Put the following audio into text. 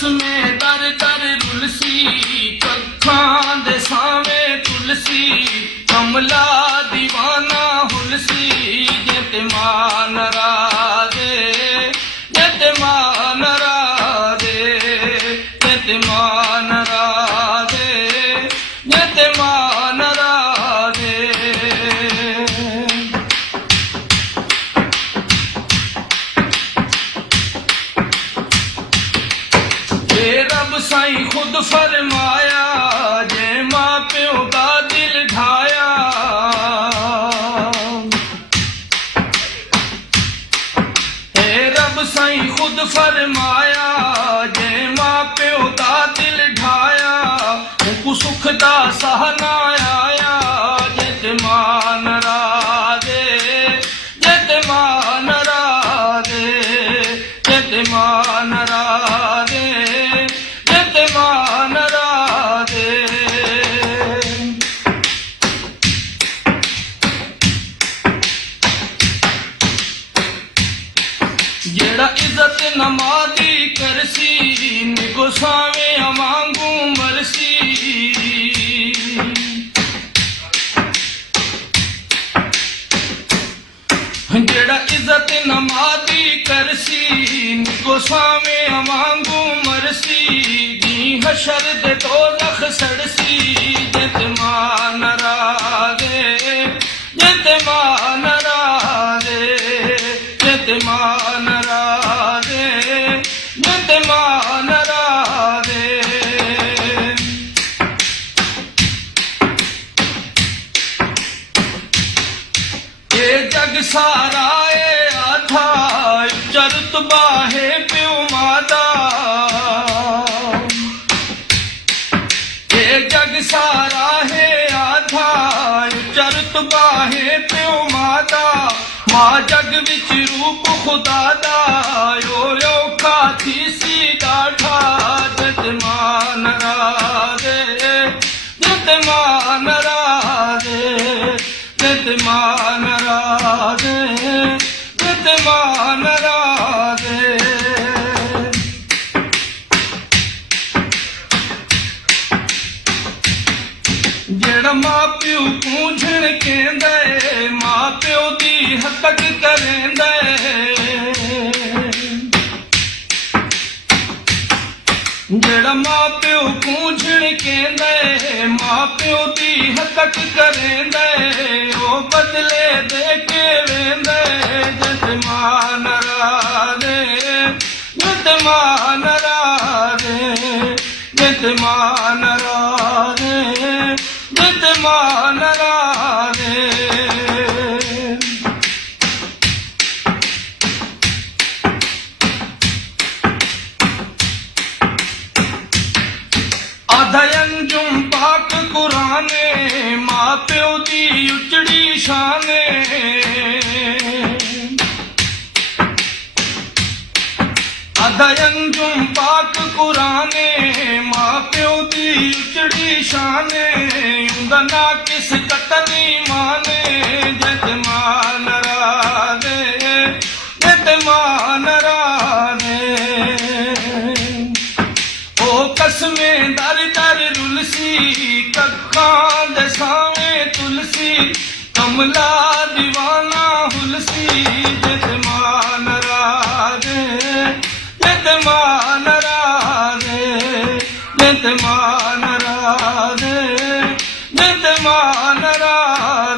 कसमें दर दर रुलसी, कखां दे सावे तुलसी, कमला दीवाना हुलसी, जित मान राधे, जित मान राधे, जित मान राधे, जित मान राधे। रब साईं खुद फरमाया, जे मां प्यो दा दिल ढाया, रब साईं खुद फरमाया, जे मां प्यो दा दिल ढाया, उनको सुख दा सहना आया, जित मान राधे, जित मान राधे, जित मान राधे, जित मान राधे। जेड़ा इज्जत नमादी करसी, निगोसावे अमांगू मरसी, जेड़ा इज्जत नमादी करसी, निगोसावे अमांगू मरसी, दी हशर दे दोज़ख सड़सी, जित मान राधे, जित मान राधे, जित मान राधे, जित मान राधे। ये जग सारा ए आधा, चरत बाहे प्यो मादा, ये जग सारा है आधा, चरत बाहे प्यो मादा, मां जग विच रूप खुदा दा, यो खाती सी डाठा, जित मान राधे, जित मान राधे, जित मान राधे, जित मान राधे। जेड़ा मां प्यो पूंझण केंदे, मां प्यो दी हक करेंदे, जेड़ा मां प्यो पूंझण केंदे, मां प्यो दी हक करेंदे, ओ बदले दे के वेंदे, जित मान राधे, जित मान राधे, जित मान राधे, जित मान राधे। आधा अंजुम पाक कुराने, मां प्यो दी उचड़ी शाने, आधा अंजुम पाक कुराने, मां प्यो दी उचड़ी शाने, उंदा ना किस कतनी माने, जित मान राधे, जित मान राधे। ओ कसमें दर दर रुलसी, कखां दे सावे तुलसी, कमला दीवाना हुलसी, जित मान राधे, जित मान राधे, जित मान राधे, जित मान राधे।